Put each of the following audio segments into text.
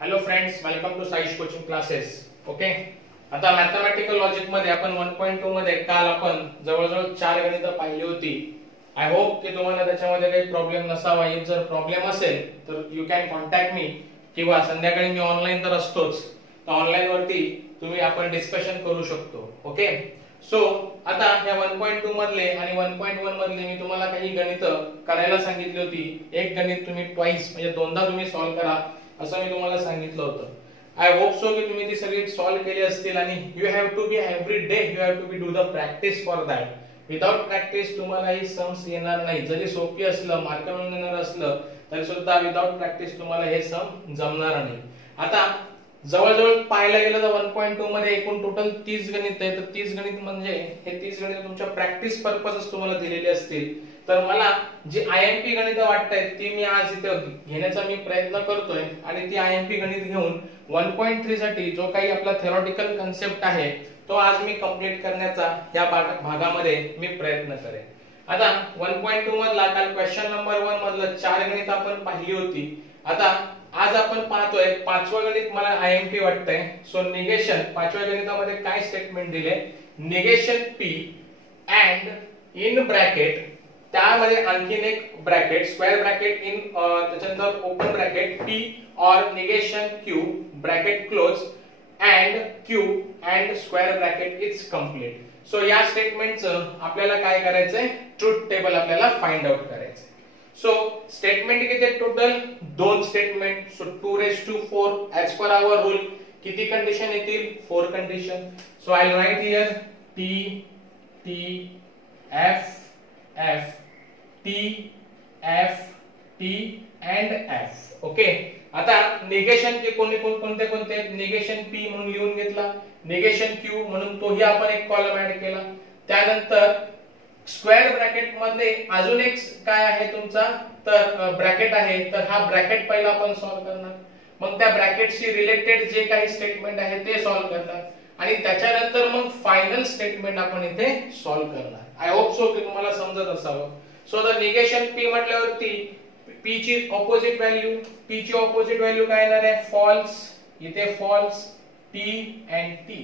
Hello friends, welcome to Saish coaching classes. Okay, आता mathematical logic मध्ये आपण 1.2 मध्ये काल आपण जवळजवळ 4 गणितं पाहिली होती. आय होप की तुम्हाला त्याच्यामध्ये काही प्रॉब्लेम नसावा. इफ जर प्रॉब्लेम असेल तर यू कॅन कॉन्टॅक्ट मी, किंवा संध्याकाळी मी ऑनलाईन तर असतोच, तर ऑनलाईन वरती तुम्ही आपण डिस्कशन करू शकतो. ओके, सो आता या 1.2 मधले आणि 1.1 मधले मी तुम्हाला काही गणितं करायला सांगितली होती. एक गणित तुम्ही ट्वाइस म्हणजे दोनदा तुम्ही सॉल्व्ह करा असं मी तुम्हाला सांगितलं होतं. आय होप सो की तुम्ही ती सगळी सॉल्व्ह केली असतील. आणि you have to be every day you have to be do the practice for that. Without practice तुम्हाला ही सम्स येणार नाही. जरी सोपी असलं, मार्क मिळून येणार असलं तरी सुद्धा विदाउट प्रॅक्टिस तुम्हाला हे सम जमणार नाही. आता जवळजवळ पाहायला गेलं तर 1.2 मध्ये एकूण टोटल 30 गणित आहे. तर 30 गणित म्हणजे हे 30 गणित तुमच्या प्रॅक्टिस पर्पजच तुम्हाला दिलेली असतील. तर मला जी आयएमपी गणित वाटतायत ती मी आज इथे घेण्याचा मी प्रयत्न करतोय. आणि ती आयएमपी गणित घेऊन 1.3 साठी जो काही आपला थेरॉटिकल कन्सेप्ट आहे तो आज मी कंप्लीट करण्याचा या भागामध्ये मी प्रयत्न करेन. आता 1.2 मधला काल क्वेश्चन नंबर 1 मधलं 4 गणित आपण पाहिली होती. आता आज आपण पाहतोय पाचवं गणित मला आयएमपी वाटतंय. सो निगेशन, पाचव्या गणितामध्ये काय स्टेटमेंट दिले, negation P and in bracket, त्यामध्ये आणखीन एक ब्रॅकेट स्क्वेअर ब्रॅकेट इन, त्याच्यानंतर open bracket P or negation Q bracket close and Q and square bracket is complete. So या स्टेटमेंटचं आपल्याला काय करायचंय, ट्रूथ टेबल आपल्याला फाइंड आउट करायचंय. सो स्टेटमेंट किती टोटल, दोन statement. So 2⁴ as per hour rule किती कंडिशन येतील, 4 condition. So I right here T T F F T F T and F. Okay, आता निगेशन चे कोणते निगेशन पी म्हणून लिहून घेतला, निगेशन क्यू म्हणून तोही आपण एक कॉलम ऍड केला. त्यानंतर स्क्वेअर ब्रॅकेट मध्ये अजून एक काय आहे तुमचा, तर ब्रॅकेट आहे. तर हा ब्रॅकेट पहिला आपण सॉल्व्ह करणार, मग त्या ब्रॅकेटशी रिलेटेड जे काही स्टेटमेंट आहे ते सॉल्व्ह करणार, आणि त्याच्यानंतर मग फायनल स्टेटमेंट आपण इथे सॉल्व्ह करणार. आय होप सो की तुम्हाला समजत असावं. सो द निगेशन पी म्हटल्यावरती पी ची ऑपोजिट व्हॅल्यू, पी ची ऑपोजिट व्हॅल्यू काय येणार आहे, फॉल्स. इथे false, T and T.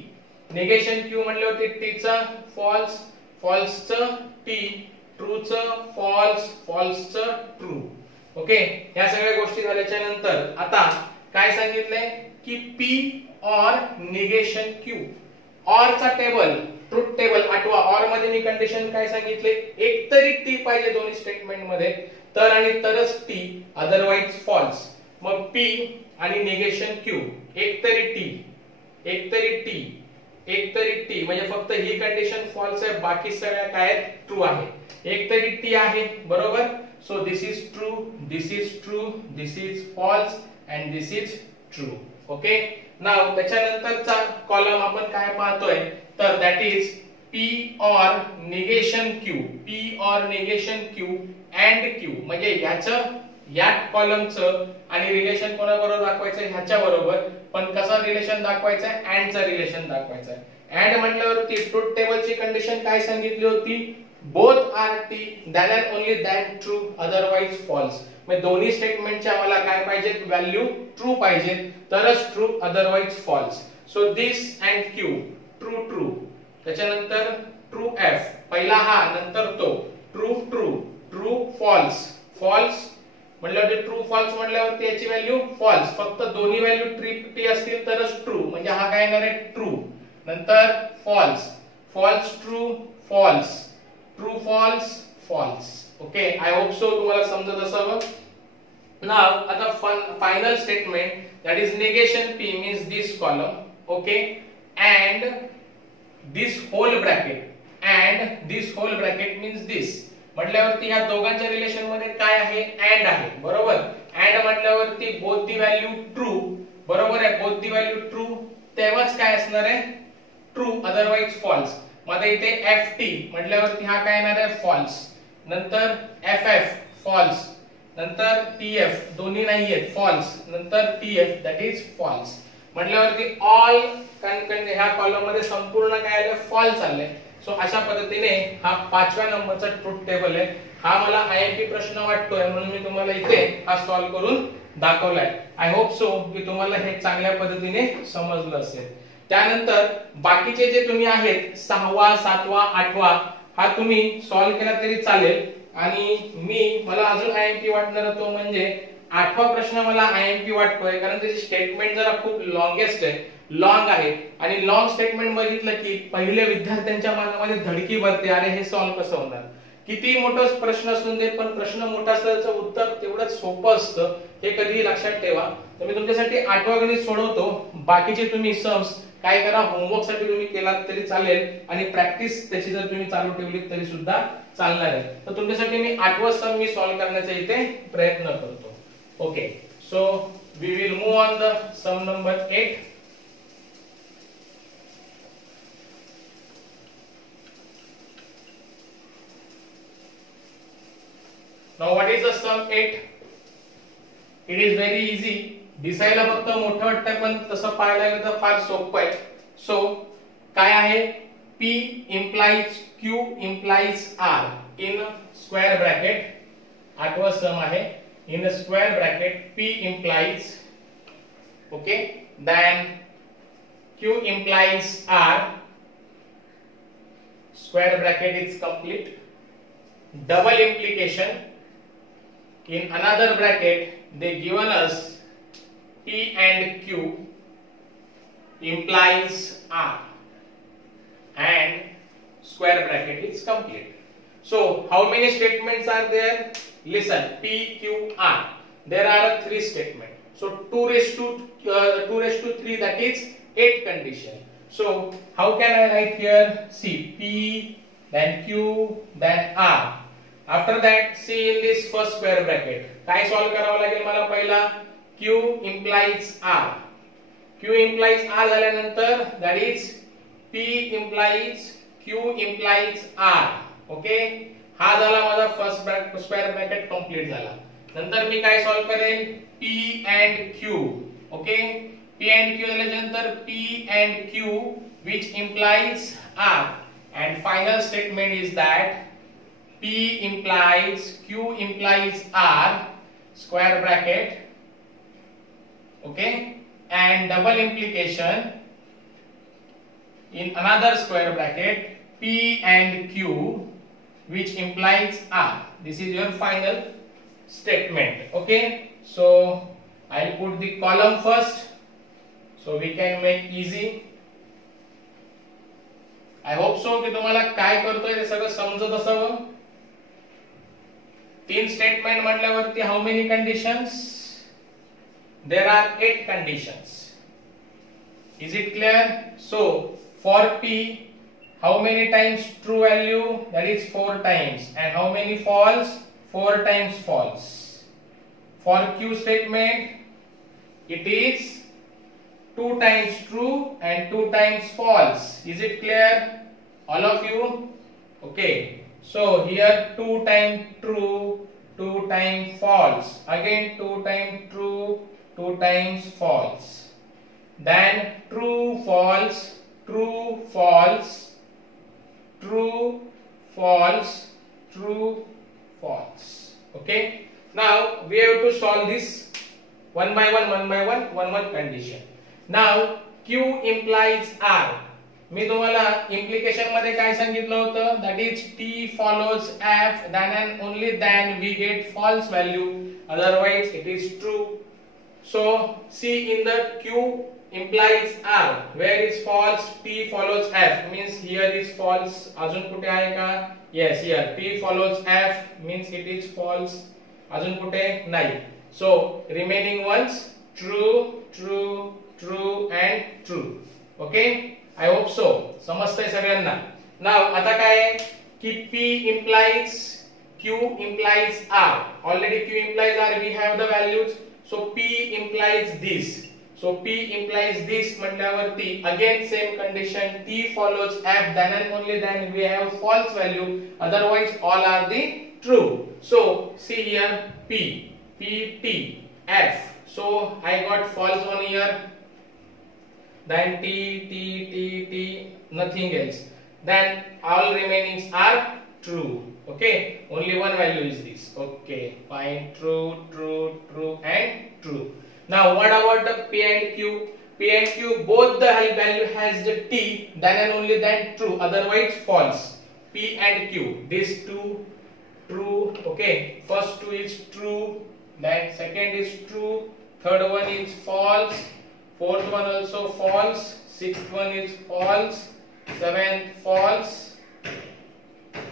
Negation Q म्हटल्यावरती टी चा फॉल्स, फॉल्स च टी, ट्रू च फॉल्स, फॉल्स च ट्रू. ओके, या सगळ्या गोष्टी झाल्याच्या नंतर आता काय सांगितलंय की पी और निगेशन क्यू, और चा टेबल, ट्रूथ टेबल आठवा. और मध्ये मी कंडिशन काय सांगितले, एक तरी टी पाहिजे दोन्ही स्टेटमेंट मध्ये, तर आणि तरच टी, अदरवाइज फॉल्स. मग पी आणि निगेशन क्यू, एक तरी टी, एक तरी टी, एक तरी टी, म्हणजे फक्त ही कंडिशन फॉल्स आहे, बाकी सगळ्या काय ट्रू आहे. एक तरी टी आहे, बरोबर. So this is true, this is true, this is false and this is true. Okay, now त्याच्यानंतरचा कॉलम आपण काय पाहतोय, तर that is P or negation Q, P or negation Q and Q, म्हणजे ह्याचं या कॉलमचं आणि रिलेशन कोणाबरोबर दाखवायचं, ह्याच्या बरोबर. पण कसा रिलेशन दाखवायचा, अँड चा रिलेशन दाखवायचा. अँड म्हटल्यावरती ट्रूथ टेबलची कंडिशन काय सांगितली होती, both are T then and only then true otherwise false. म्हणजे दोन्ही स्टेटमेंटच्या मला काय पाहिजे, व्हॅल्यू ट्रू पाहिजे, तरच true otherwise false. So this and Q true true, त्याच्यानंतर ट्रू एफ, पहिला हा नंतर तो, true true, true false, false म्हटल्यावर ट्रू फॉल्स म्हटल्यावरती याची व्हॅल्यू फॉल्स, फक्त दोन्ही व्हॅल्यू टी असतील तरच ट्रू, म्हणजे हा काय येणार आहे ट्रू. नंतर false, false true, false, true false, false. Okay, I hope so तुम्हाला समजत असावं. नाव आता final statement, that is negation P means this column, okay, and this whole bracket, and this whole bracket means this. म्हटल्यावरती ह्या दोघांच्या relation मध्ये काय आहे, अँड आहे, बरोबर. अँड म्हटल्यावरती बोथ दी व्हॅल्यू ट्रू, बरोबर आहे, बोथ दी व्हॅल्यू ट्रू, तेव्हाच काय असणार आहे, ट्रू अदरवाइज फॉल्स. मध्ये इथे एफ टी म्हटल्यावरती हा काय येणार आहे, फॉल्स. नंतर एफ एफ फॉल्स, नंतर टी एफ दोन्ही नाहीयेत, फॉल्स. नंतर T F that is false. म्हटल्यावरती ऑल ह्या कॉलम मध्ये संपूर्ण काय आले, फॉल्स आले. सो अशा पद्धतीने हा 5व्या नंबरचा ट्रूथ टेबल आहे. हा मला आयएमपी प्रश्न वाटतोय म्हणून मी तुम्हाला इथे हा सॉल्व्ह करून दाखवलाय. आय होप सो की तुम्हाला हे चांगल्या पद्धतीने समजलं असेल. त्यानंतर बाकीचे जे तुम्ही आहेत 6वा 7वा 8वा हा तुम्ही सॉल्व्ह केला तरी चालेल. आणि मला अजून आयएमपी वाटणार तो म्हणजे 8वा प्रश्न मला आयएमपी वाटतोय, कारण त्याची स्टेटमेंट जरा खूप लॉंग आहे आणि लॉंग स्टेटमेंट बघितलं की पहिले विद्यार्थ्यांच्या मनामध्ये धडकी भरते, अरे हे सॉल्व्ह कसं होणार. किती मोठा प्रश्न असून दे, पण प्रश्न मोठा असला त्याचं उत्तर तेवढंच सोपं असतं, हे कधी लक्षात ठेवा. तर मी तुमच्यासाठी 8वा गणित सोडवतो. बाकीचे तुम्ही सम्स काय करा, होमवर्क साठी तुम्ही केला तरी चालेल आणि प्रॅक्टिस त्याची जर तुम्ही चालू ठेवली तरी सुद्धा चालणार आहे. तर तुमच्यासाठी मी 8वा सम मी सॉल्व्ह करण्याचा इथे प्रयत्न करतो. Okay, so we will move on the sum number 8. Now what is the sum 8? It is very easy. दिसायला फक्त मोठं वाटतंय पण तसं पाहायला गेलं तर फार सोपं आहे. सो काय आहे, P implies Q implies R in square bracket. 8वा सम आहे. In a square bracket P implies, okay, then Q implies R, square bracket is complete. Double implication, in another bracket they given us P and Q implies R and square bracket is complete. So how many statements are there? Listen, P, Q, R. There are 3 statements. So 2 raised to 3, that is 8 condition. So how can I write here? See, P, then Q, then R. After that, see in this first square bracket. काय solve करावं लागेल मला पहिला? Q implies R. Q implies R झाल्यानंतर that is P implies Q implies R. Okay, हा झाला माझा first square bracket complete झाला. नंतर मी काय सॉल्व करेल? P and Q. Okay, P and Q झाल्यानंतर P and Q which implies R, and final statement is that P implies Q implies R, square bracket, okay, and double implication in another square bracket P and Q which implies R. This is your final statement. Okay, so I'll put the column first so we can make easy. I hope so की तुम्हाला काय करतोय ते सगळं समजत असावं. 3 statement म्हटल्यावरती how many conditions? There are 8 conditions. Is it clear? So for P, how many times true value? That is 4 times. And how many false? 4 times false. For Q statement, it is 2 times true and 2 times false. Is it clear? All of you? Okay. So here 2 times true, 2 times false. Again 2 times true, 2 times false. Then true, false, true, false, true, false, true, false. Okay. Now we have to solve this one by one condition. Now Q implies R. मी तुम्हाला implication मध्ये काय सांगितलं होतं? That is T follows F, then and only then we get false value. Otherwise it is true. So see in the Q implies R, where is false? T follows F, means here is false. अजून कुठे आहे का? Yes, here T follows F means it is false. अजून कुठे? नाही. So remaining ones true, true, true and true. Okay, I hope so. समजतंय सगळ्यांना? Now आता काय आहे की P implies Q implies R. Already Q implies R, we have the values. So P implies this. So P implies this म्हटल्यावरती again same condition, T follows F, then and only then we have false value. Otherwise all are the true. So see here P, T, F. So I got false on here. Then T, nothing else. Then all remainings are true. Okay, only one value is this. Okay, fine, true, true, true and true. Now what about the P and Q? P and Q both the value has the T, then and only then true, otherwise false. P and Q, these two true. Okay, first two is true, then second is true, third one is false, fourth one also false, sixth one is false, seventh false,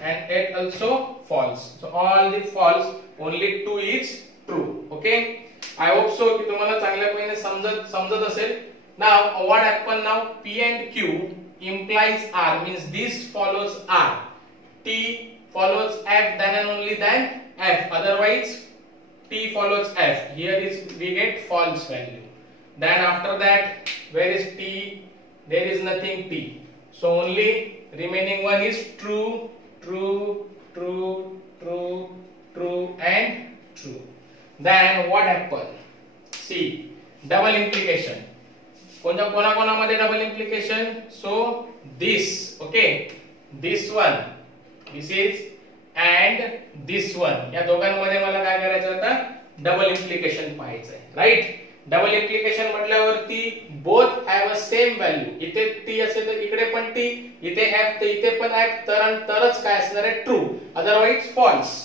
and eighth also false. So all the false, only two is true. Okay, I hope so की तुम्हाला चांगल्या पद्धतीने समजत असेल. Now what happen now? P and Q implies R, means this follows R. T follows F, then and only then F, otherwise T follows F. Here is we get false value. Then after that, where is T? There is nothing T. So only remaining one is true, true, true, true, true, and true. Then what happened? See, double implication. कोणामध्ये double implication? So this, okay, this one, this is and this one, या दोघांमध्ये मला काय करायचं आता? Double implication पाहायचं आहे, right? Double implication म्हटल्यावरती both have a same value. इथे टी असेल तर इकडे पण टी, इथे एफ तर इथे पण एफ, तरच काय असणार आहे? True, otherwise false.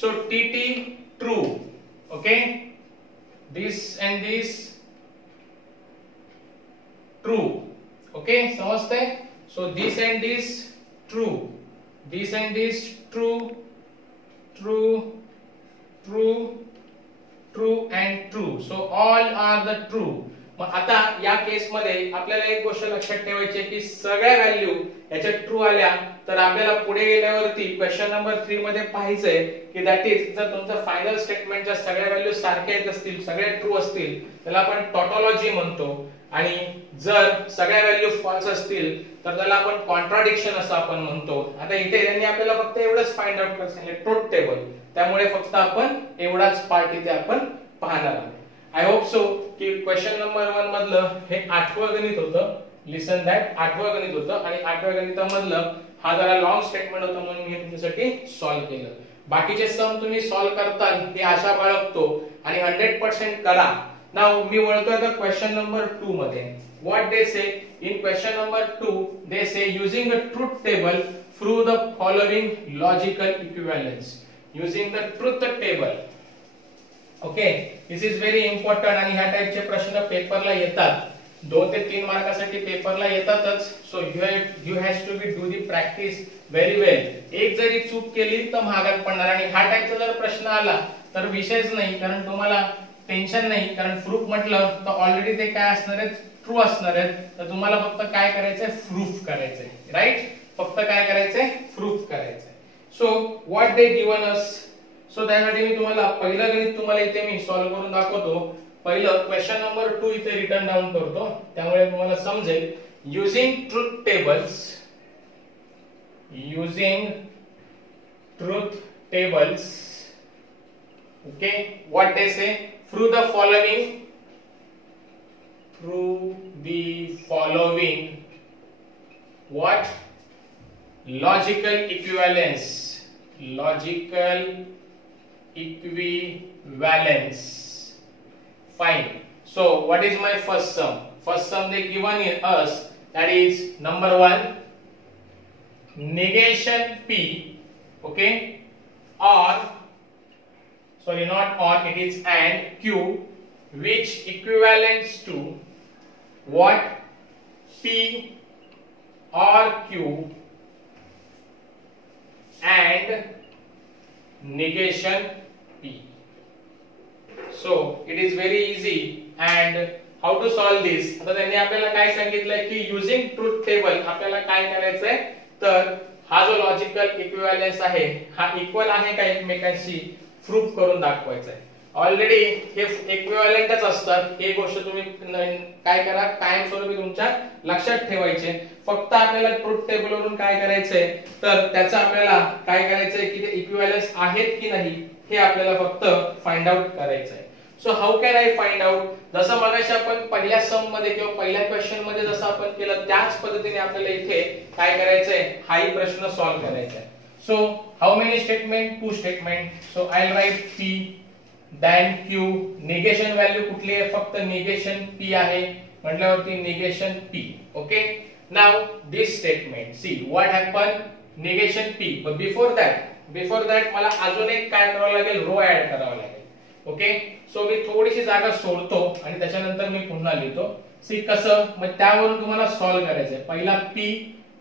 So T T true. Okay, this and this true. Okay, समजतंय? So this and this true, this and this true, true, true, true and true. So all are the true. मग आता या केस मध्ये आपल्याला एक गोष्ट लक्षात ठेवायची आहे की सगळ्या व्हॅल्यू याच्या ट्रू आल्या तर आपल्याला पुढे गेल्यावरती क्वेश्चन नंबर 3 मध्ये पाहायचंय की दॅट इज जर तुमचं फायनल स्टेटमेंटच्या सगळ्या व्हॅल्यू सारख्या येत असतील, सगळे ट्रू असतील, त्याला आपण टॉटॉलॉजी म्हणतो. आणि जर सगळ्या व्हॅल्यू फॉल्स असतील तर त्याला आपण कॉन्ट्राडिक्शन असं आपण म्हणतो. आता इथे त्यांनी आपल्याला फक्त एवढंच फाइंड आउट करायचं आहे, ट्रुथ टेबल. त्यामुळे फक्त आपण एवढाच पार्ट इथे आपण पाहणार आहोत. आय होप सो की क्वेश्चन नंबर 1 मधलं हे 8वं गणित होतं. लिसन दॅट, 8वं गणित होतं आणि 8व्या गणितामधलं हा जरा लॉंग स्टेटमेंट होतं म्हणून मी तुमच्यासाठी सॉल्व्ह केलं. बाकीचे सम तुम्ही सॉल्व्ह करताल हे आशा बाळगतो आणि 100% करा. Now मी वळतोय आता क्वेश्चन नंबर 2 मध्ये. What they say in question number 2, they say using the truth table prove the following logical equivalence. Using the truth table. Okay, this is very important आणि ह्या टाइपचे प्रश्न पेपरला येतात. 2 ते 3 मार्कासाठी पेपरला येतातच. So you has to be do the practice very well. एक जरी चूक केली तर महागात पडणार आणि ह्या टाइपचा जर प्रश्न आला तर विषयच नाही, कारण तुम्हाला टेन्शन नाही, कारण प्रूफ म्हटलं तर ऑलरेडी ते काय असणार आहे? ट्रू असणार आहे. तर तुम्हाला फक्त काय करायचंय? प्रूफ करायचंय, राईट? फक्त काय करायचंय? प्रूफ करायचंय. So what they given us. So त्यासाठी मी तुम्हाला पहिलं गणित तुम्हाला इथे मी सॉल्व्ह करून दाखवतो. पहिलं क्वेश्चन नंबर 2 इथे रिटर्न डाउन करतो, त्यामुळे तुम्हाला समजेल. Using truth tables, using truth tables. Okay, what they say? Prove the following. Prove the following. What? Logical equivalence. Logical equivalence. Fine. So, what is my first sum? First sum they given us, that is number 1, negation P. Okay, or sorry, not or, it is and Q, which equivalents to what? P or Q and negation P. So it is very easy. And how to solve this? आता त्यांनी आपल्याला काय सांगितलंय की using truth table आपल्याला काय करायचंय, तर हा जो लॉजिकल इक्विव्हॅलन्स आहे हा इक्वल आहे का एकमेकांशी प्रूफ करून दाखवायचा आहे. ऑलरेडी हे इक्विव्हॅलंटच असतात. ही गोष्ट तुम्ही काय करा, कायमस्वरूपी तुमच्या लक्षात ठेवायचे. फक्त आपल्याला ट्रुथ टेबल वरून काय करायचंय, तर त्याचं आपल्याला काय करायचंय की ते इक्विव्हॅलन्स आहेत की नाही हे आपल्याला फक्त फाइंड आउट करायचंय. So how can I find out? जसं मगाशी आपण पहिल्या सम मध्ये किंवा पहिल्या क्वेश्चन मध्ये जसं आपण केलं त्याच पद्धतीने आपल्याला इथे काय करायचंय, हाही प्रश्न सॉल्व्ह करायचा आहे. So how many statement? 2 statement. So I'll write P, then Q, negation value कुठली आहे, फक्त निगेशन P आहे म्हटल्यावरती negation P. Okay, now this statement, see what happen, negation P, but before that मला अजून एक काय करावं लागेल, रो ऍड करावं लागेल. ओके, सो मी थोडीशी जागा सोडतो आणि त्याच्यानंतर मी पुन्हा लिहितो. सी कसं, मग त्यावरून तुम्हाला सॉल्व्ह करायचंय. पहिला P,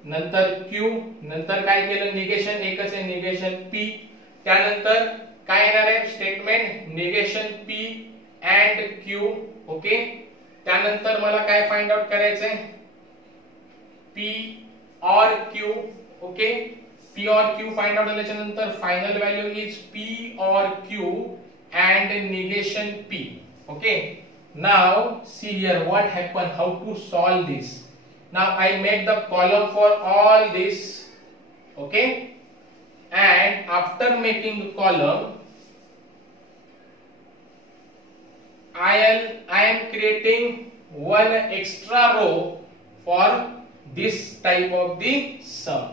नंतर Q, नंतर काय केलं, निगेशन एकच आहे निगेशन P, त्यानंतर काय येणार आहे statement negation P and Q. Okay, त्यानंतर मला काय फाइंड आउट करायचंय, P और Q. ओके, P और Q फाइंड आउट झाल्याच्या नंतर फायनल व्हॅल्यू इज P और Q and negation P. Okay, now see here what happened, how to solve this. Now I make the column for all this. Okay, and after making the column I am creating one extra row for this type of the sum.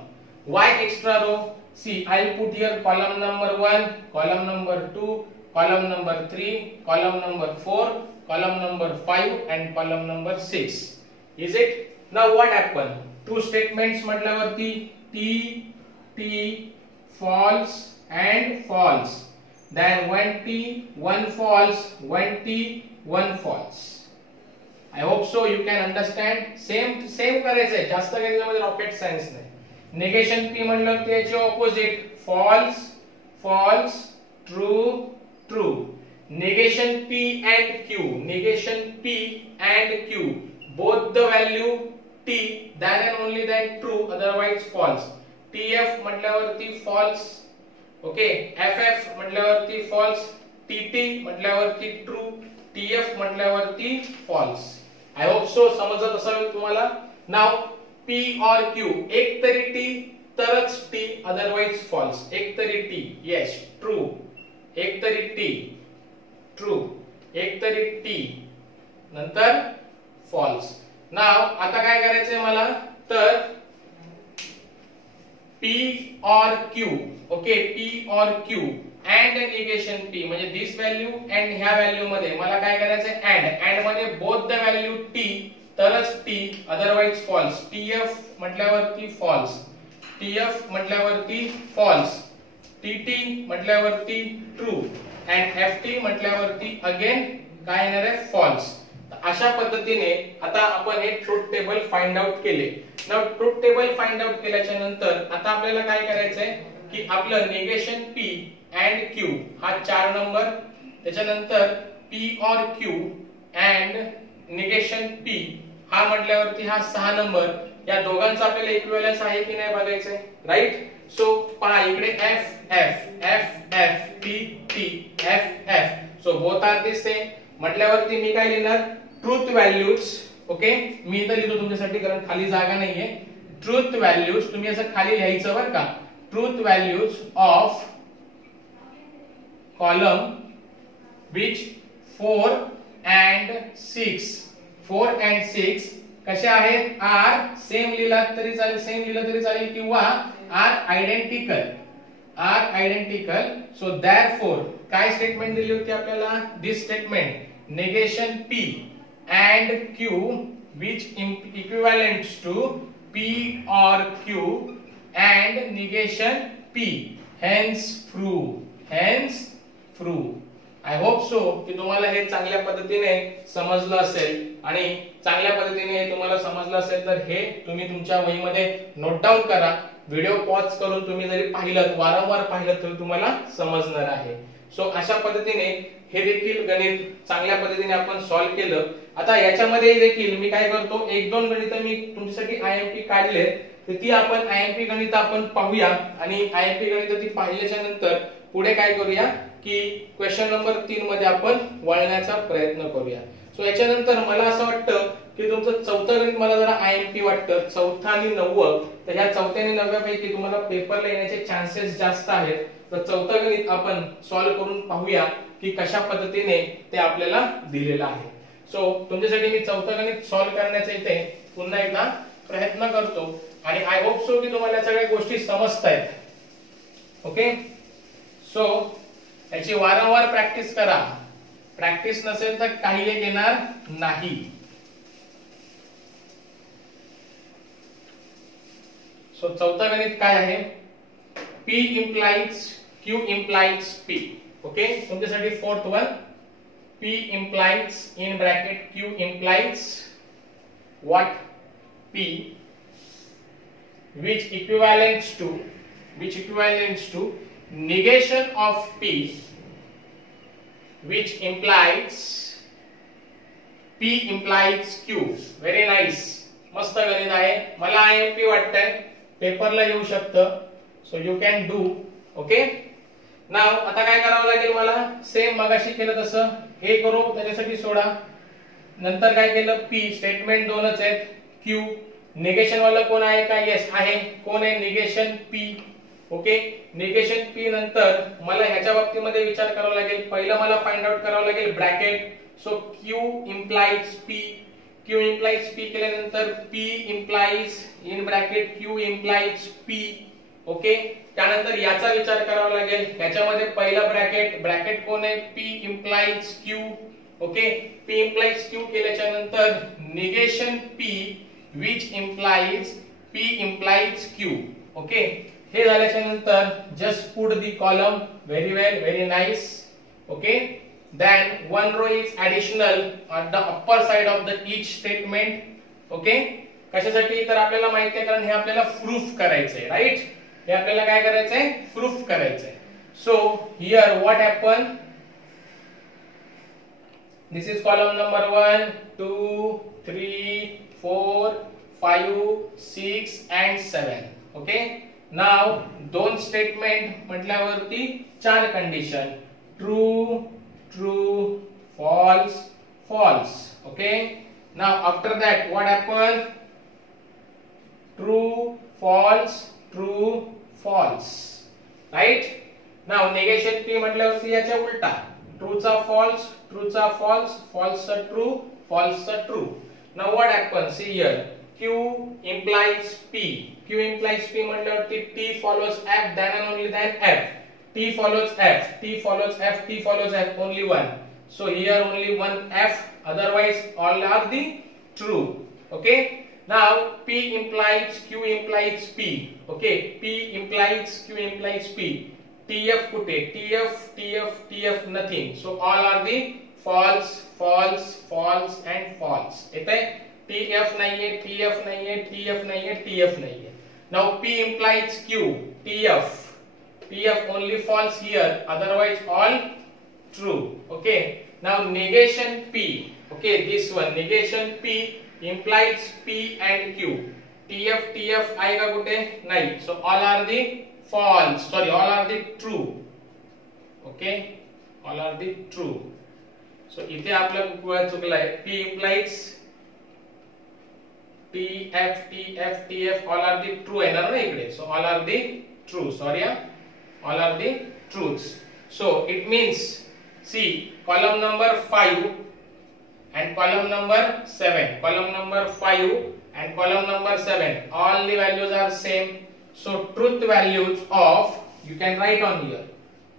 Why extra row? See, I'll put here column number 1, column number 2, column number 3, column number 4, column number 5 and column number 6. Is it? Now what happened? Two statements म्हटल्यावरती T false and false. Then one T, one false, one T, one false. I hope so you can understand. Same करायचंय, जास्त काही त्यामध्ये rocket science नाही. Negation P म्हटलं त्याचे opposite false, false, true, true. Negation P and Q, negation P and Q, both the value T, then and only then true, otherwise false. TF म्हटल्यावरती false. Okay, FF म्हटल्यावरती false, TT म्हटल्यावरती true, TF म्हटल्यावरती false. I hope so समजत असेल तुम्हाला. Now P और Q, एक तरी T तरच T, otherwise false. एक तरी T, yes, true. एक तरी T, ट्रू, एक तरी T, नंतर फॉल्स. नाव आता काय करायचंय मला, तर P और Q. ओके, P और Q अँड निगेशन P म्हणजे दिस व्हॅल्यू अँड ह्या व्हॅल्यू मध्ये मला काय करायचंय, अँड मध्ये बोथ द व्हॅल्यू T तरच T, अदरवाइज फॉल्स. TF म्हटल्यावरती फॉल्स, TF म्हटल्यावरती फॉल्स, TT म्हटल्यावरती ट्रू अँड FT म्हटल्यावरती अगेन काय येणार आहे, फॉल्स. अशा पद्धतीने आता आपण हे ट्रुथ टेबल फाइंड आउट केले. Now truth table find out केल्याच्या नंतर आता आपल्याला काय करायचंय की आपलं निगेशन P अँड Q हा 4 नंबर, त्याच्यानंतर P और Q अँड निगेशन P हा म्हटल्यावरती हा 6 नंबर, या दोघांचा आपल्याला इक्विव्हॅलन्स आहे की नाही बघायचंय, राईट. सो पहा इकडे F F F F T T F F, so both are the same म्हटल्यावरती मी काय लिहिणार, ट्रुथ व्हॅल्यूज. ओके, मी इथं लिहितो तुमच्यासाठी कारण खाली जागा नाहीये. ट्रुथ व्हॅल्यूज तुम्ही असं खाली लिहायचं बरं का, truth values of column which 4 and 6 कशा आहेत, आर सेम लिहिला तरी चालेल, किंवा आर आयडेंटिकल. सो देयरफॉर काय स्टेटमेंट दिली होती आपल्याला, दिस statement negation P and Q which equivalents to P or Q and negation P, hence prove. I hope so की तुम्हाला हे चांगल्या पद्धतीने समजलं असेल, आणि चांगल्या पद्धतीने हे तुम्हाला समजलं असेल तर हे तुम्ही तुमच्या वहीमध्ये नोट डाऊन करा. व्हिडिओ पॉज करून तुम्ही जरी पाहिलं, वारंवार पाहिलं तर तुम्हाला समजणार आहे. सो अशा पद्धतीने हे देखील गणित चांगल्या पद्धतीने आपण सॉल्व्ह केलं. आता याच्यामध्ये देखील मी काय करतो, एक दोन गणित मी तुमच्यासाठी आयएमपी काढले, तर ती आपण आयएमपी गणित आपण पाहूया, आणि आयएमपी गणित ती पाहिल्याच्या नंतर पुढे काय करूया की क्वेश्चन नंबर 3 मध्ये आपण वळण्याचा प्रयत्न करूया. सो याच्यानंतर मला असं वाटतं की तुमचं चौथं गणित मला जरा आयएमपी वाटतं, चौथा आणि 9. तर ह्या चौथ्या आणि 9व्या पैकी तुम्हाला पेपरला येण्याचे चान्सेस जास्त आहेत. तर चौथं गणित आपण सॉल्व्ह करून पाहूया की कशा पद्धतीने ते आपल्याला दिलेलं आहे. सो तुमच्यासाठी मी चौथं गणित सॉल्व्ह करण्याचा इथे पुन्हा एकदा प्रयत्न करतो, आणि आय होप सो की तुम्हाला सगळ्या गोष्टी समजतायत. ओके, सो याची वारंवार प्रॅक्टिस करा. प्रॅक्टिस नसेल तर काही एक येणार नाही. सो चौथा गणित काय आहे? P implies Q implies P. Okay, तुमच्यासाठी fourth one. P implies in bracket Q implies what? P which equivalents to negation of P which implies P implies Q. Very nice. मस्त गणित आहे. मला IMP वाटतंय पेपरला येऊ शकतं. So you can do. Okay, now आता काय करावं लागेल मला? सेम मगाशी केलं तसं हे करू, त्याच्यासाठी सोडा. नंतर काय केलं? P स्टेटमेंट दोनच आहेत. Q निगेशन वाला कोण आहे का? येस आहे. कोण आहे? Negation P. Okay, negation P नंतर मला ह्याच्या बाबतीमध्ये विचार करावा लागेल. पहिलं मला फाइंड आउट करावं लागेल bracket. So Q implies P. Q implies P केल्यानंतर P implies in bracket Q implies P. Okay, त्यानंतर याचा विचार करावा लागेल. याच्यामध्ये पहिला ब्रॅकेट कोण आहे? P implies Q. Okay, P implies Q केल्याच्या नंतर negation P which implies P implies Q. Okay, हे झाल्याच्या नंतर just put the column. Very well, very nice. Okay, then one row is additional at the upper side of the each statement. Okay, कशासाठी? तर आपल्याला माहिती आहे, कारण हे आपल्याला प्रूफ करायचंय. राइट, हे आपल्याला काय करायचंय? प्रूफ करायचंय. So here what happen? This is column number 1 2 3 4 5 6 and 7. Okay, now दोन स्टेटमेंट म्हटल्यावरती चार condition. True true, false false. Okay, now after that what happened? True false true false. Right, now negation P म्हटल्यावरती याच्या उलटा. True चा false, true चा false, false चा true, false चा true. now what happens? See here, Q implies P. Q implies P म्हटल्यावरती T follows F, then and only then F. T follows F, T follows F, T follows F, only one. So here only one F, otherwise all are the true. Okay, now P implies Q implies P. Okay, P implies Q implies P. TF कुठे? TF TF TF nothing. So all are the false false false and false. येते? TF नाहीये, TF नाहीये, TF नाहीये, TF नाहीये. Now P implies Q. TF only false here, otherwise all true. Okay, now negation P. Okay, this one negation P implies P and Q. TF आएगा कुठे? नहीं. So all are the false, sorry, all are the true. Okay, all are the true. So इथे आपला चुकलाय. P implies TF all are the true येणार ना इकडे. So all are the true, sorry, all are the truths. So it means, see, column number 5 and column number 7, column number 5 and column number 7, all the values are same. So truth values of, you can write on here,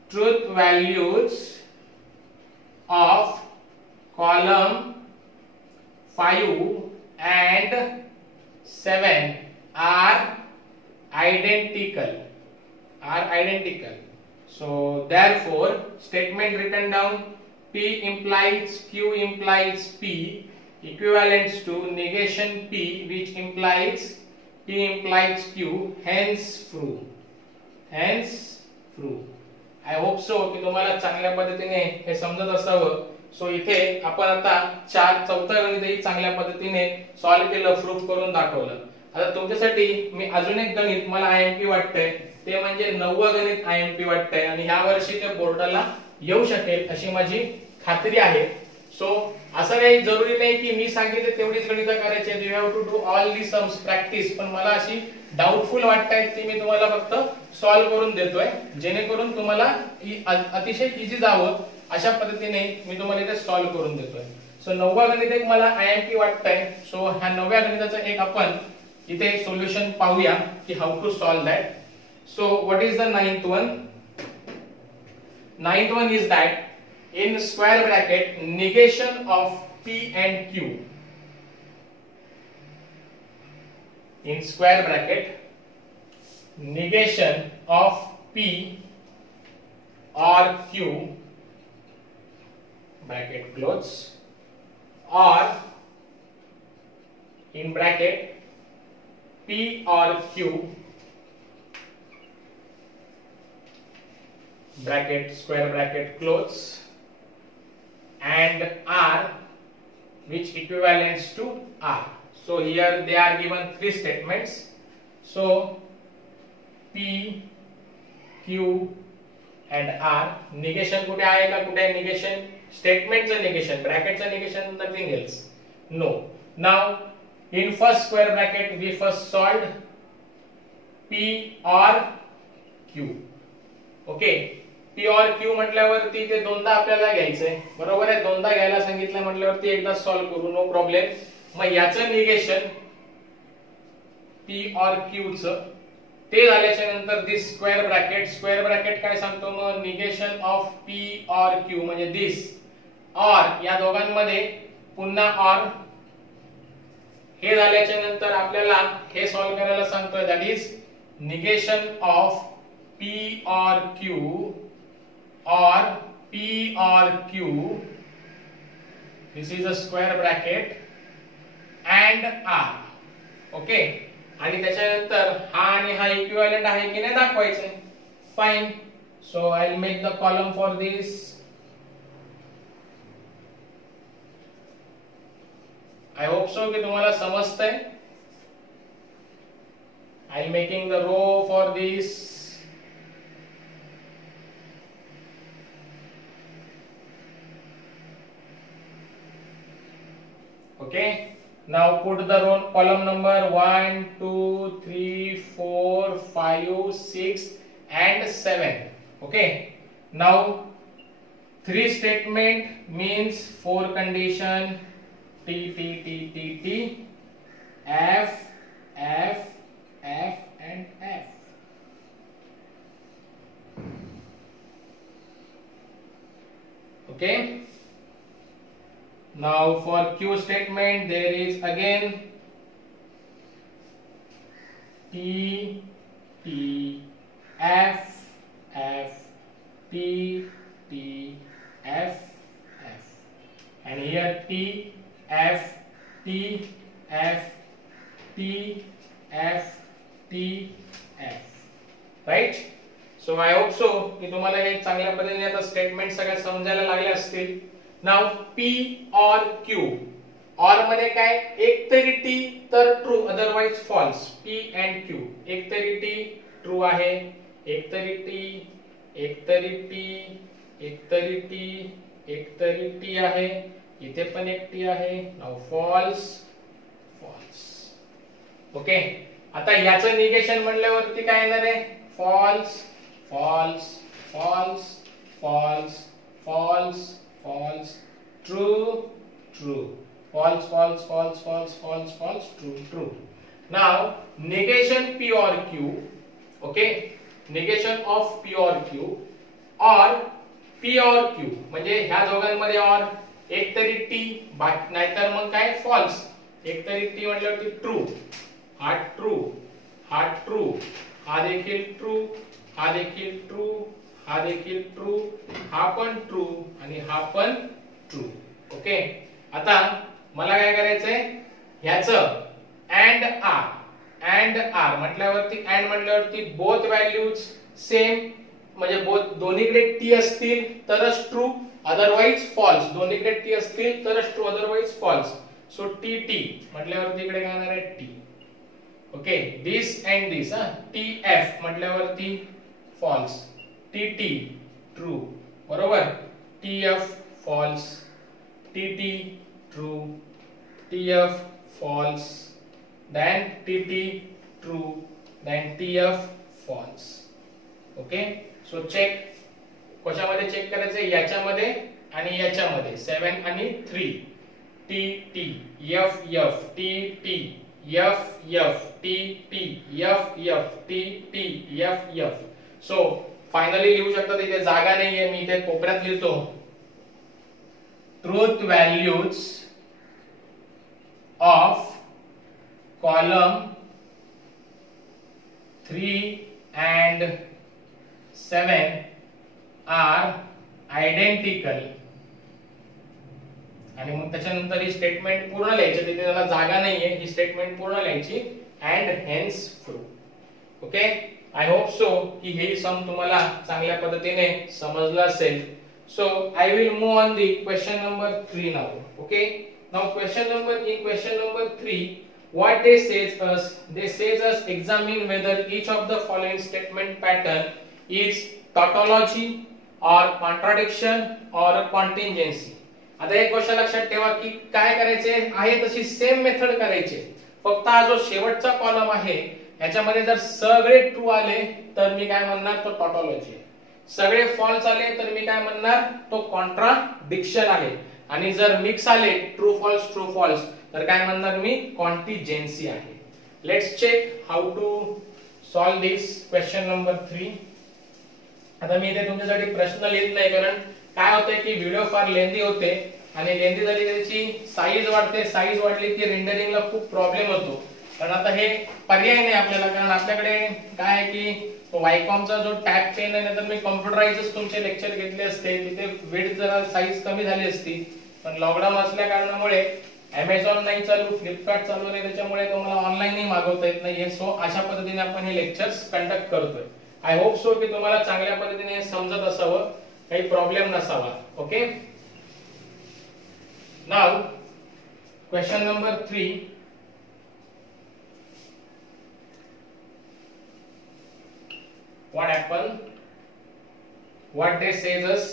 truth values of column 5 and 7 are identical. So therefore statement written down, P implies Q implies P equivalents to negation P which implies P implies Q, hence true. I hope so की तुम्हाला चांगल्या पद्धतीने हे समजत असावं. So इथे आपण आता चौथा गणितही चांगल्या पद्धतीने सॉल्व्ह केलं, प्रूफ करून दाखवलं. आता तुमच्यासाठी मी अजून एक गणित मला IMP वाटतंय, ते म्हणजे 9वं गणित IMP वाटतंय आणि ह्या वर्षी ते बोर्डाला येऊ शकेल अशी माझी खात्री आहे. सो असं काही जरुरी नाही की मी सांगितले तेवढीच गणितं करायची. You have to do all the sums practice. पण मला अशी डाऊटफुल वाटतायत ती मी तुम्हाला फक्त सॉल्व्ह करून देतोय, जेणेकरून तुम्हाला अतिशय इझी जावं अशा पद्धतीने मी तुम्हाला इथे सॉल्व्ह करून देतोय. सो 9वा गणित एक मला IMP वाटतंय. सो ह्या 9व्या गणिताचं एक आपण इथे सोल्युशन पाहूया की how to solve that. So what is the 9th one? ninth one is that in square bracket negation of P and Q. In square bracket negation of P or Q bracket close, or in bracket P or Q bracket square bracket close and R which equivalents to R. So here they are given three statements. So P, Q and R. Negation कुठे आहे का? कुठे आहे negation? Statementचं negation, bracketचं negation, nothing else. No. Now in first square bracket we first solved P or Q. Okay. P or Q म्हटल्यावरती ते दोनदा आपल्याला घ्यायचंय, बरोबर आहे. दोनदा घ्यायला सांगितलं म्हटल्यावरती एकदा सॉल्व्ह करू, नो प्रॉब्लेम. मग याचं निगेशन P or Q चं ते झाल्याच्या नंतर दिस स्क्वेअर ब्रॅकेट काय सांगतो मग? Negation of P or Q म्हणजे दिस और या दोघांमध्ये पुन्हा और. हे झाल्याच्या नंतर आपल्याला हे सॉल्व्ह करायला सांगतोय, that is negation of P or Q or P or Q, this is a square bracket and R. Okay. आणि त्याच्यानंतर हा आणि हा इक्विव्हॅलेंट आहे की नाही दाखवायचंय. Fine. So I will make the column for this. I hope so की तुम्हाला समजतंय. I will making the row for this. Okay, now put the row column number 1 2 3 4 5 6 and 7. Okay, now three statement means four condition T T T T T F F F and F. Okay. Now for Q statement there is again T T F F T T F F, and here T F T F T F T F, right? So I hope so की तुम्हाला हे चांगल्या पद्धतीने आता statement सगळे समजायला लागले असतील. नाउ P or Q, और मध्ये काय? एक तरी T तर true, otherwise false. P and Q एक तरी T ट्रू आहे, एक तरी T, एक तरी T, एक तरी T, एक तरी T आहे, इथे पण एक T आहे. Now false false. ओके. आता याचं निगेशन म्हणल्यावरती काय येणार आहे? False false false false false false, true, true, false, false, false, false, false, false, true, true. Now negation P or Q, okay, negation of P or Q or P or Q म्हणजे ह्या दोघांमध्ये और एक तरी T नाहीतर मग काय? False. एक तरी T म्हटल्यावरती ट्रू, हा ट्रू, हा ट्रू, हा देखील ट्रू, हा देखील ट्रू, हा देखील ट्रू, हा पण ट्रू आणि हा पण ट्रू. ओके. आता मला काय करायचंय? ह्याचं अँड आर म्हटल्यावरती, अँड म्हटल्यावरती बोथ व्हॅल्यूज सेम म्हणजे बोथ दोन्हीकडे टी असतील तरच ट्रू, अदरवाइज फॉल्स. दोन्हीकडे टी असतील तरच true, otherwise false. So T T म्हटल्यावरती इकडे काय येणार आहे? T. Okay. This and this. T F म्हटल्यावरती फॉल्स, टी टी ट्रू, बरोबर. T F false, T T true, T F false, then T T true, then T F false. Okay. So check. कशामध्ये check करायचं? याच्यामध्ये आणि याच्यामध्ये. 7 आणि 3. T T F F T T F F T T F F T T F F. So finally लिहू शकता, इथे जागा नाहीये, मी इथे कोपऱ्यात लिहितो truth values of column 3 and 7 are identical, आणि मग त्याच्यानंतर ही स्टेटमेंट पूर्ण लिहायची, तिथे त्याला जागा नाहीये, ही स्टेटमेंट पूर्ण लिहायची and hence prove. Okay, I hope so की हे सम तुम्हाला चांगल्या पद्धतीने समजलं असेल. So I will move on the question number 3 now. Okay, now question number 3, what they says us examine whether each of the following statement pattern is tautology or contradiction or contingency. आता एक गोष्ट लक्षात ठेवा की काय करायचे आहे, तशी सेम मेथड करायची, फक्त हा जो शेवटचा कॉलम आहे याच्यामध्ये जर सगळे ट्रू आले तर मी काय म्हणणार, तो टॉटॉलॉजी आहे. सगळे फॉल्स आले तर मी काय म्हणणार, तो कॉन्ट्राडिक्शन आहे. आणि जर मिक्स आले ट्रू फॉल्स तर काय म्हणणार मी, कॉन्टिजेन्सी आहे. Let's check how to solve this question number 3. आता मी इथे तुमच्यासाठी प्रश्न लिहित नाही, कारण काय होतंय की व्हिडिओ फार लेंदी होते, आणि लेंदी झाली त्याची साईज वाढते, साईज वाढली की रेंडरिंगला खूप प्रॉब्लेम होतो. कारण आता हे पर्याय नाही आपल्याला, कारण आपल्याकडे काय आहे की वायकॉमचा जो टॅब पेन आहे, तर मी कॉम्प्युटराइजच तुमचे लेक्चर घेतले असते, तिथे विड्थ जरा साईज कमी झाली असती. पण लॉकडाऊन असल्या कारणामुळे Amazon नाही चालू, फ्लिपकार्ट चालू नाही, त्याच्यामुळे तुम्हाला ऑनलाईनही मागवता येत नाहीये. सो अशा पद्धतीने आपण हे लेक्चर्स कंडक्ट करतोय. आय होप सो की तुम्हाला चांगल्या पद्धतीने समजत असावं, काही प्रॉब्लेम नसावा. Okay, now question number 3. What happened? What they says us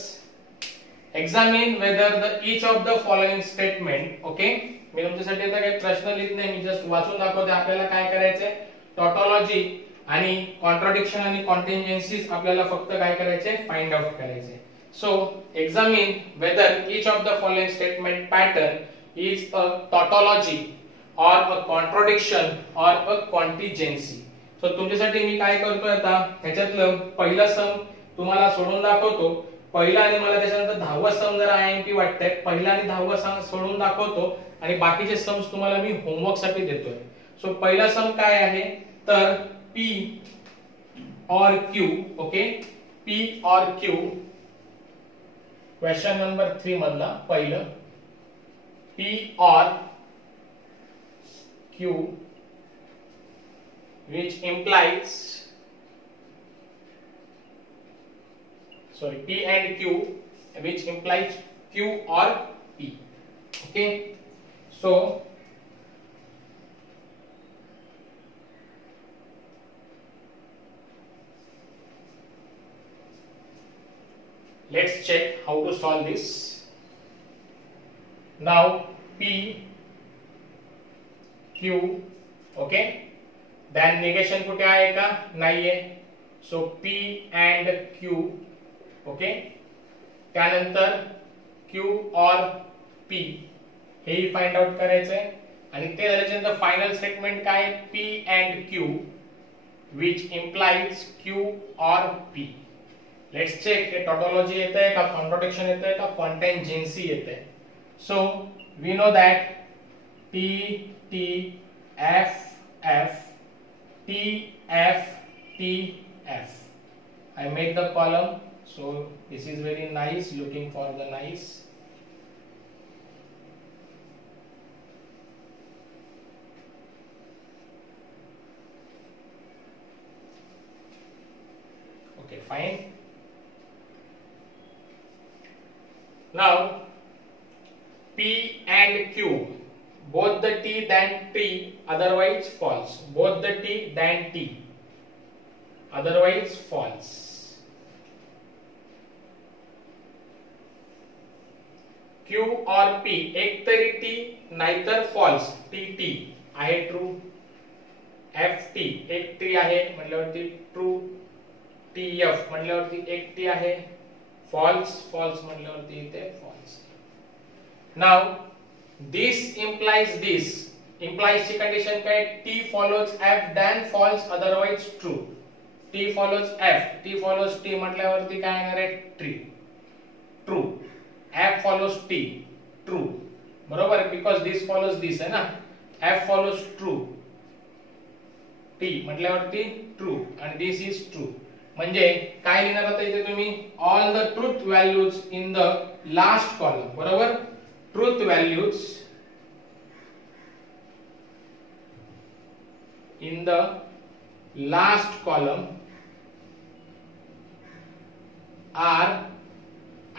examine whether each of the following statement. Okay, मी तुमच्यासाठी आता काही प्रश्न लिहित नाही, मी जस्ट वाचून दाखवते. आपल्याला काय करायचंय, टॉटॉलॉजी आणि कॉन्ट्राडिक्शन आणि कॉन्टिजेन्सीज आपल्याला फक्त काय करायचे, फाइंड आउट करायचे. So examine whether each of the following statement pattern is a tautology और अ कॉन्ट्राडिक्शन और अ कॉन्टिजेन्सी. सो तुमच्यासाठी मी काय करतोय, आता ह्याच्यातलं पहिला सम तुम्हाला सोडून दाखवतो. पहिला आणि मला त्याच्यानंतर 10वा सम जरा आयएमपी वाटतंय, पहिला आणि 10वा सम सोडून दाखवतो आणि बाकीचे सम्स तुम्हाला मी होमवर्क साठी देतोय. सो पहिला सम काय आहे, तर P और Q. ओके, P और Q क्वेश्चन नंबर 3 मधला पहिलं, P और Q which implies, sorry, P and Q which implies Q or P. Okay, so let's check how to solve this. Now P Q, okay, then negation कुठे आहे का, नाहीये. So P and Q. Okay, त्यानंतर Q और P हेही find out करायचंय, आणि ते झाल्यानंतर फायनल स्टेटमेंट काय, P and Q which implies Q or P. Let's check, हे टॉटॉलॉजी येते का, कॉन्ट्राडिक्शन येते का, कॉन्टिजेन्सी येते. So we know that T T F F T F T F. I made the column. So this is very nice, looking for the nice. Okay, fine. Now P and Q, both the T than T, otherwise false. Both the T than T, otherwise false. Q और P, एक तरी T नाहीतर false, TT आहे true. FT एक T आहे म्हटल्यावरती true. TF म्हटल्यावरती एक T आहे false, false म्हटल्यावरती इथे false. Now this implies ची कंडिशन काय, T follows F than false, otherwise true. T follows F, T follows T म्हटल्यावरती काय येणार आहे? True. F follows T, true. बरोबर, बिकॉज दिस फॉलोज दिस आहे ना. F follows ट्रू, T म्हटल्यावरती ट्रू आणि दिस इज ट्रू. म्हणजे काय लिहिणार आता इथे तुम्ही? All the truth values in the last column. बरोबर, truth values in the last column are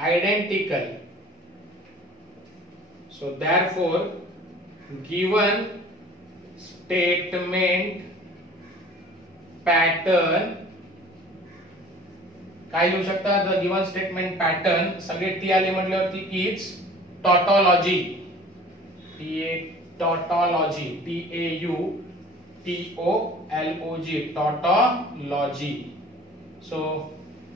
identical. So therefore given statement pattern काय लिहू शकता? द गिवन स्टेटमेंट पॅटर्न सगळे टी आले म्हटल्यावरती is tautology. Tautology, TAUTOLOG, tautology. So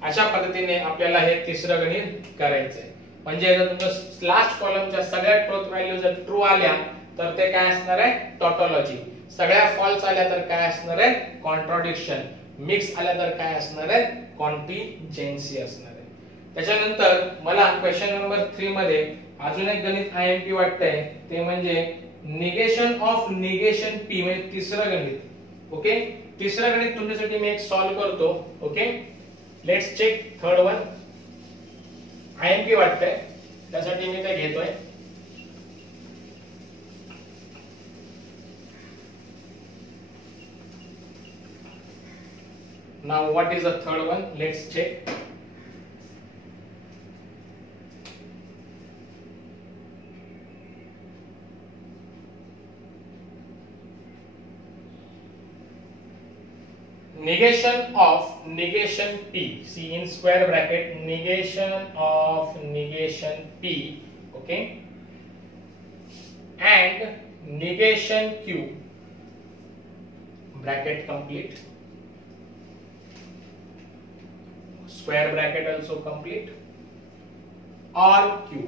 अशा पद्धतीने आपल्याला हे तिसरं गणित करायचंय. म्हणजे जर तुमच्या लास्ट कॉलमच्या सगळ्या ट्रूथ व्हॅल्यू जर ट्रू आल्या तर ते काय असणार आहे? टॉटॉलॉजी. सगळ्या फॉल्स आल्या तर काय असणार आहे? कॉन्ट्राडिक्शन. मिक्स आल्या तर काय असणार आहे? कॉन्टिजेन्सी असणार आहे. त्याच्यानंतर मला क्वेश्चन नंबर 3 मध्ये अजून एक गणित आयएमपी वाटतंय, ते म्हणजे निगेशन ऑफ निगेशन पी, म्हणजे तिसरं गणित. ओके, तिसरं गणित तुमच्यासाठी मी एक सॉल्व करतो. Okay, let's check third one. IMP वाटतंय, त्यासाठी मी ते घेतोय. Now what is the third one? Let's check. Negation of negation P. See in square bracket negation of negation P. Okay. And negation Q. Bracket complete. Square bracket also complete. or Q.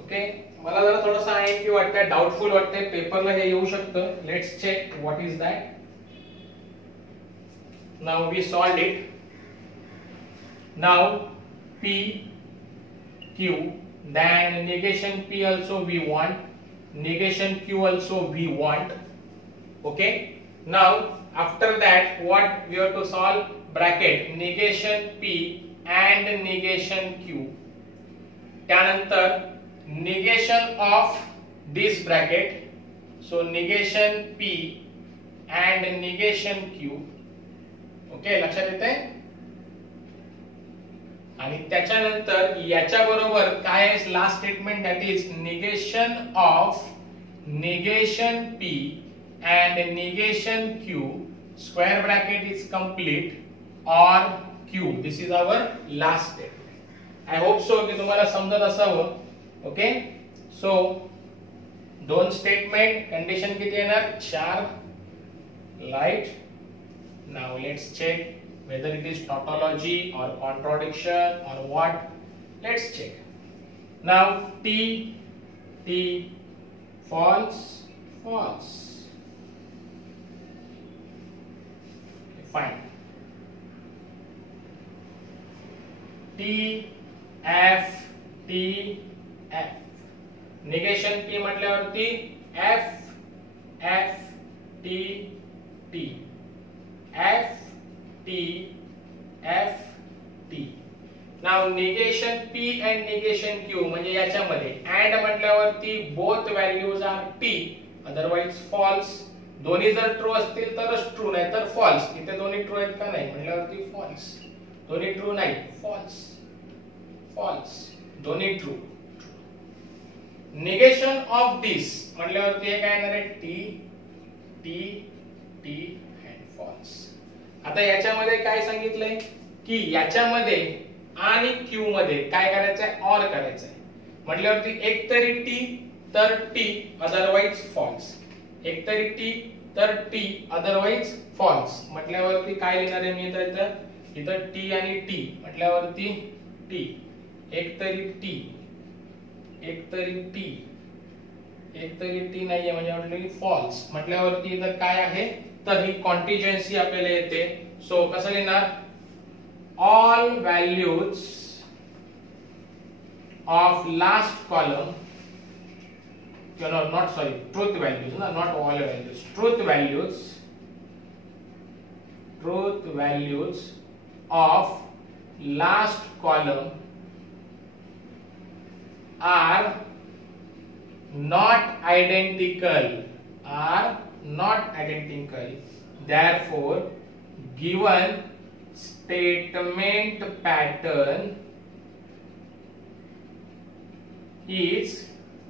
Okay, मला जरा थोडासा IMP वाटतंय, doubtful वाटतंय, पेपरला हे येऊ शकतं. Let's check what is that. Now we solved it. Now P Q, then negation P also we want, negation Q also we want. Okay, now after that what we have to solve? Bracket negation P and negation Q. त्यानंतर negation of this bracket, so negation P and negation Q. Okay, लक्षात येते. आणि त्याच्यानंतर याच्या बरोबर काय आहे last statement, that is negation of negation P and negation Q, square bracket is complete, or Q. This is our last statement. I hope so की तुम्हाला समजत असावं. ओके, सो दोन स्टेटमेंट, कंडिशन किती येणार? 4. Right. Now let's check whether it is tautology or contradiction or what. Let's check. Now T false, false. Fine. T F negation P म्हटल्यावरती F T F T. Now negation P and negation Q म्हणजे याच्यामध्ये and म्हटल्यावरती both values are T, otherwise false. दोन्ही जर true असतील तरच true, नाही तर फॉल्स. इथे दोन्ही ट्रू आहेत का नाही म्हटल्यावरती फॉल्स. दोन्ही ट्रू नाही, फॉल्स. फॉल्स, दोन्ही ट्रू. निगेशन ऑफ दिस म्हटल्यावरती हे काय येणार आहे? T and false. आता याच्यामध्ये काय सांगितलंय की याच्यामध्ये आणि क्यू मध्ये काय करायचंय? ऑर करायचंय. म्हटल्यावरती एक तरी टी तर टी, अदरवाइज फॉल्स. एक तरी टी तर टी, अदरवाइज फॉल्स. म्हटल्यावरती काय लिहिणार आहे मी इथं टी आणि टी म्हटल्यावरती टी, एक तरी टी एक तरी टी नाहीये म्हणजे म्हटलं की फॉल्स म्हटल्यावरती इथं काय आहे तर ही कॉन्टिजेन्सी आपल्याला येते. सो कसं लिहिणार all values of last column not sorry truth values not all values truth values of last column are not identical therefore given statement pattern is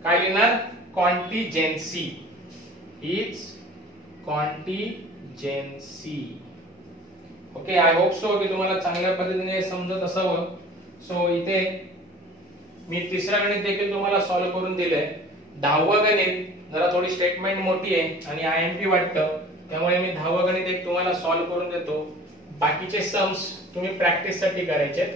काय लिहिणार contingency is contingency. Okay I hope so की तुम्हाला चांगल्या पद्धतीने समजत असावं. So इथे मी तिसरा गणित देखील तुम्हाला सॉल्व्ह करून दिलंय. 10वं गणित जरा थोडी स्टेटमेंट मोठी आहे आणि आयएमपी वाटतं त्यामुळे मी 10वं गणित एक तुम्हाला सॉल्व्ह करून देतो. बाकीचे सम्स तुम्ही प्रॅक्टिस साठी करायचे.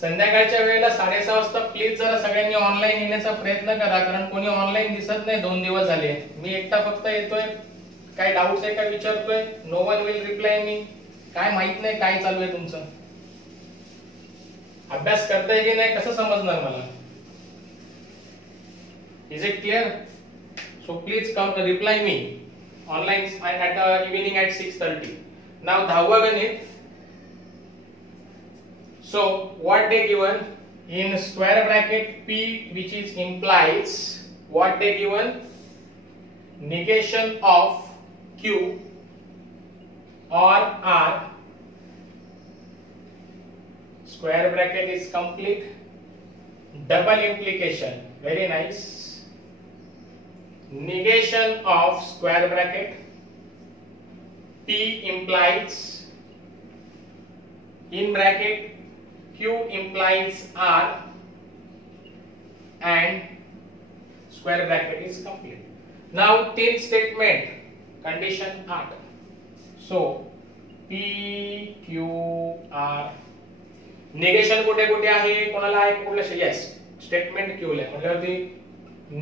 संध्याकाळच्या वेळेला 6:30 वाजता प्लीज जरा सगळ्यांनी ऑनलाईन येण्याचा प्रयत्न करा कारण कोणी ऑनलाईन दिसत नाही 2 दिवस झाले. मी एकटा फक्त येतोय. काय डाऊट्स आहे का विचारतोय. नो वन विल रिप्लाय मी. काय माहित नाही काय चालू आहे तुमचं. अभ्यास करताय की नाही कसं समजणार मला. Is it clear. So please come reply me online at evening at 6:30. नाव 10वं गणित. So what they given in square bracket p which is implies what they given negation of q or r square bracket is complete. Double implication very nice. Negation of square bracket p implies in bracket Q implies R and square bracket is complete. Now till statement condition 8. So P Q R negation कुठे कुठे आहे कोणाला आहे कुठलं yes statement Q ला म्हटल्यावरती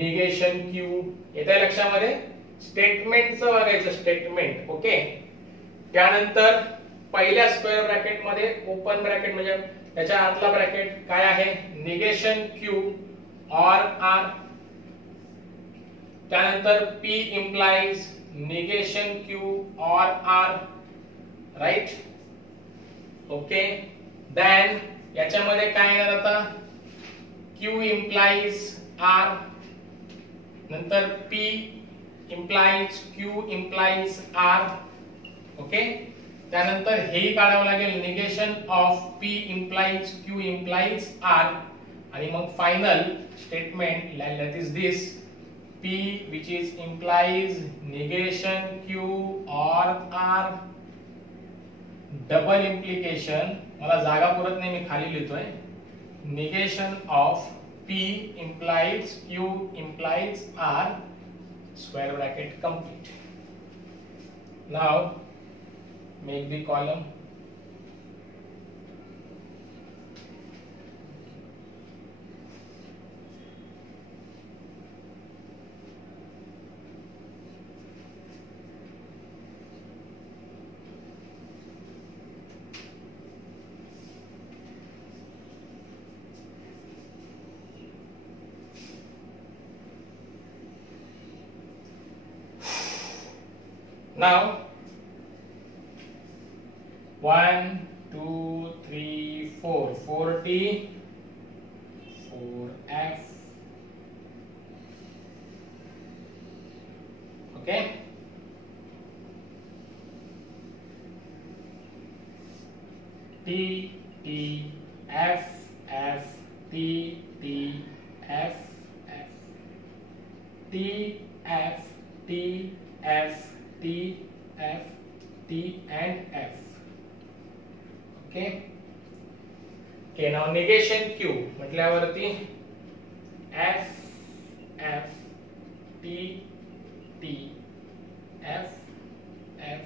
negation Q येते लक्षामध्ये. स्टेटमेंटचं बघायचं स्टेटमेंट. ओके त्यानंतर पहिल्या स्क्वेअर ब्रॅकेट मध्ये ओपन ब्रॅकेट म्हणजे त्याच्या आतला ब्रॅकेट काय आहे निगेशन Q और R. त्यानंतर P implies negation Q और R राइट. ओके देन याच्यामध्ये काय येणार आता Q implies R नंतर P implies Q implies R. Okay त्यानंतर हेही काढावं लागेल negation of P implies Q implies R आणि मग final statement that is this P which is implies negation Q or R. Double implication मला जागा पुरत नाही मी खाली लिहितोय. Negation of P implies Q implies R square bracket complete. Now make the column. Now 1 2 3 4 4T 4F. Okay T T F F T T F F T F T F T F T and F. Okay Okay, now negation Q म्हटल्यावरती F F T T F F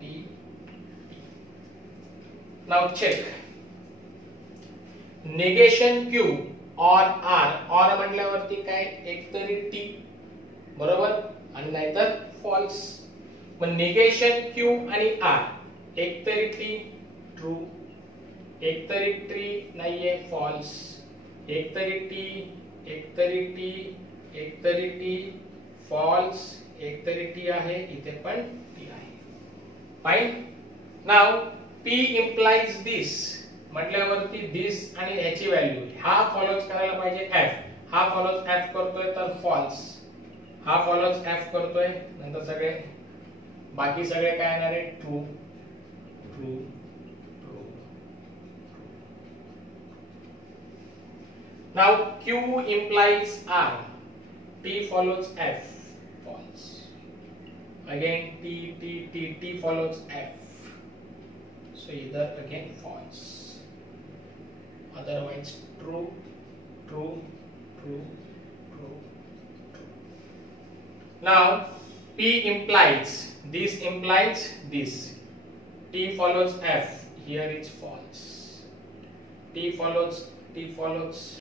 T T. Now check. negation Q or R, or म्हटल्यावरती काय एकतरी T बरोबर आणि नाहीतर false. मग negation Q आणि R एकतरी T ट्रू, एकतरी T नाहीये फॉल्स, एकतरी T, एकतरी T, एकतरी T फॉल्स, एकतरी T आहे, इथे पण T आहे. Fine. Now P implies this म्हटल्यावरती this आणि ह्याची व्हॅल्यू हा फॉलोज करायला पाहिजे F, हा फॉलोज F करतोय तर फॉल्स, हा फॉलोज F करतोय, नंतर सगळे बाकी सगळे काय येणार आहे true true true. Now Q implies R, T follows F, false. Again T T T T follows F, so either again false, otherwise true true true true true. Now P implies this, implies this, T follows F, here it's false, T follows